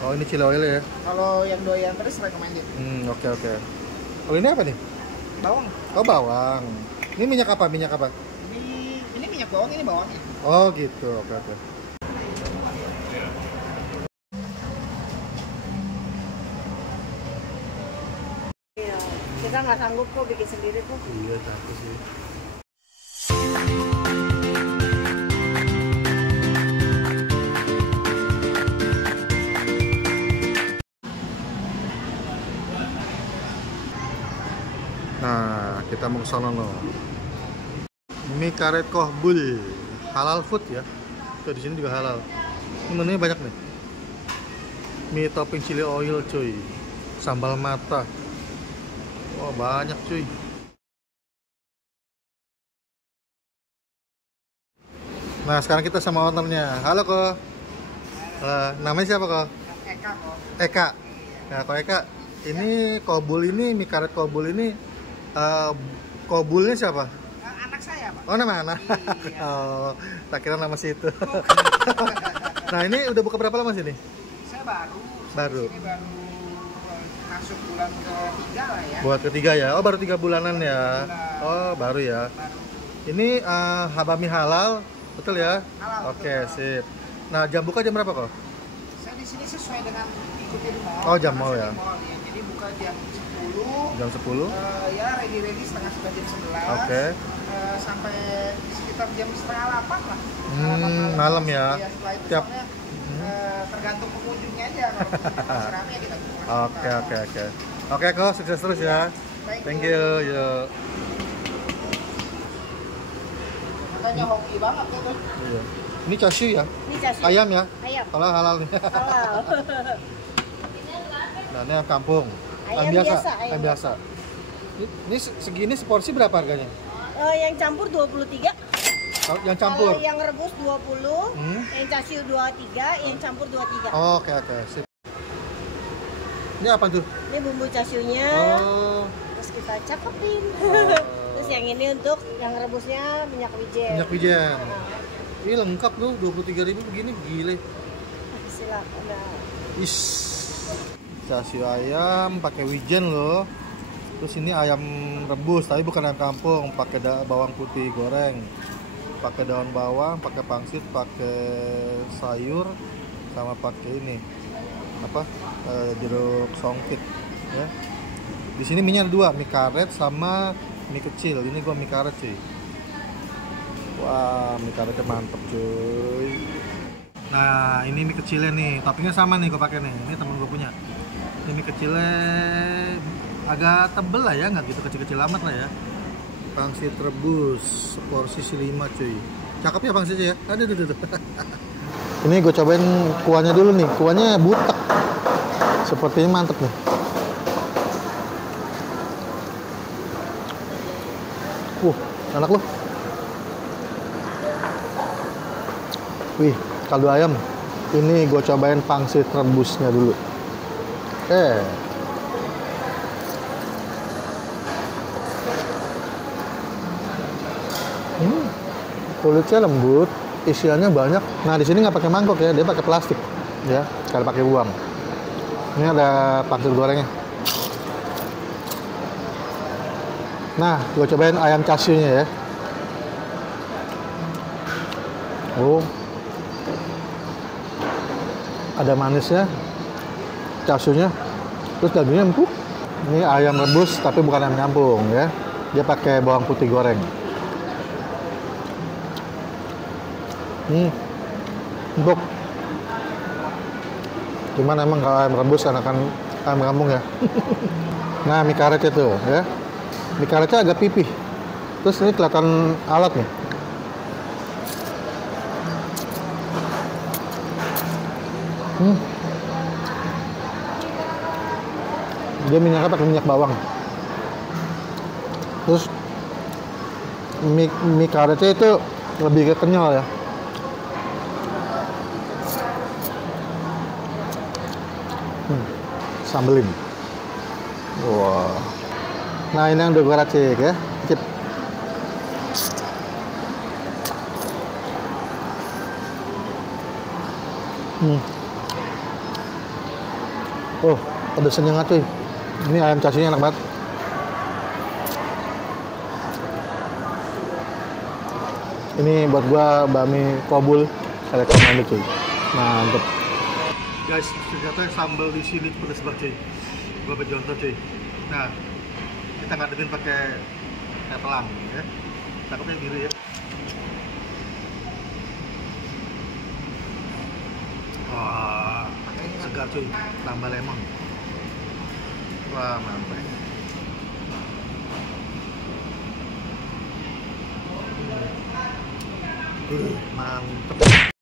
Oh, ini chili oil ya. Kalau yang doyan pedas recommended. Oke oke. Oh, ini apa nih? Bawang. Oh, bawang. Ini minyak apa? Minyak apa? Ini minyak bawang, ini bawangnya. Oh, gitu. Oke oke. Iya, kita nggak sanggup kok bikin sendiri tuh. Iya, capek sih. Nah, kita mau ke sana loh. Mie karet kohbul, halal food ya. Tuh di sini juga halal. Ini menunya banyak nih. Mie topping chili oil cuy, sambal mata. Wah, banyak cuy. Nah, sekarang kita sama ownernya. Halo kok. Namanya siapa kok? Eka kok. Eka. Nah, kok Eka, ini kobul ini, mie karet kobul ini, kobulnya siapa? Anak saya, Pak. Oh, nama anak. Iya. Oh, tak kira nama situ. Nah, ini udah buka berapa lama sih nih? Saya baru. Baru. Ini baru masuk bulan ketiga lah ya. Buat ketiga ya? Oh, baru 3 bulanan ya? Oh, baru ya? Baru. Ini habami halal, betul ya? Halal, Oke, betul. sip. Nah, jam buka jam berapa kok? Saya di sini sesuai dengan ikutin mall. Oh, jam Karena mall saya ya? di mall, ya. Jadi buka jam 10. Jam 10? Ya ready setengah sudah jam 11. Oke. Sampai di sekitar jam setengah 8 lah. Malam ya? Ya, setelah itu Tiap. soalnya tergantung pengunjungnya aja. Kalau pengunjungnya masih rame ya kita buka. Oke. Oke kok, sukses terus ya. Thank you. Yuk. Makanya hoki banget ya tuh. Iya. Ini cashew ya? Ini cashew. Ayam ya? Ayam. Kalau halal nih. Halal. Nah, ini ayam kampung. Ayam biasa, ayam Ayam biasa. Ini segini seporsi berapa harganya? Yang campur 23. Kalau yang campur? Kalau yang rebus 20, Hmm. yang cashew 23, yang campur 23. Oke, sip. Ini apa tuh? Ini bumbu cashew-nya. Oh, Terus kita cakepin. Terus yang ini untuk yang rebusnya minyak wijen. minyak wijen. Ini lengkap loh, 23.000 begini, gile. Silakan. Nah. Is. Cashew ayam pakai wijen loh. Terus ini ayam rebus, tapi bukan ayam kampung, pakai bawang putih goreng. Pakai daun bawang, pakai pangsit, pakai sayur, sama pakai ini apa? Jeruk songkit ya. Di sini mie-nya ada 2, mie karet sama mie kecil. Ini gua mie karet sih. Wah, mie karetnya mantep cuy. Nah, ini mie kecilnya nih, toppingnya sama nih gua pakai nih. Ini temen gua punya. Ini mie kecilnya agak tebel lah ya, nggak gitu kecil-kecil amat lah ya. Pangsit rebus seporsi 5 cuy. Cakep ya pangsitnya ya. Aduh. Ini gue cobain kuahnya dulu nih. Kuahnya butek. Sepertinya mantep nih. Enak loh. Wih, kaldu ayam. Ini gue cobain pangsit rebusnya dulu. Kulitnya lembut, isiannya banyak. Nah, di sini nggak pakai mangkok ya, dia pakai plastik ya, kalau pakai uang. Ini ada pangsit gorengnya. Nah, gue cobain ayam cashew-nya ya. Oh, ada manisnya, cashew-nya, terus dagingnya empuk. Ini ayam rebus tapi bukan ayam kampung ya, dia pakai bawang putih goreng. Empuk. Gimana emang kalau ayam rebus anakan ayam kampung ya? Nah, mie karet itu ya. Mie karetnya agak pipih. Terus ini kelihatan alat nih. Dia minyaknya pakai minyak bawang. Terus mie karetnya itu lebih ke kenyal ya. Sambelin. Wah. Nah, ini yang udah gue racik ya. Cip. Oh, pedesnya nggak cuy. Ini ayam casinya enak banget. Ini buat gua bakmi kobul rekomendasi cuy. Mantep. Guys, ternyata sambal di sini pedas banget cuy. Gua bercontoh cuy. Nah, kita ngadepin pakai tetelang ya. Takutnya biru ya. Wah, segar cuy. Tambah lemon. Wah, mantap. Mantep.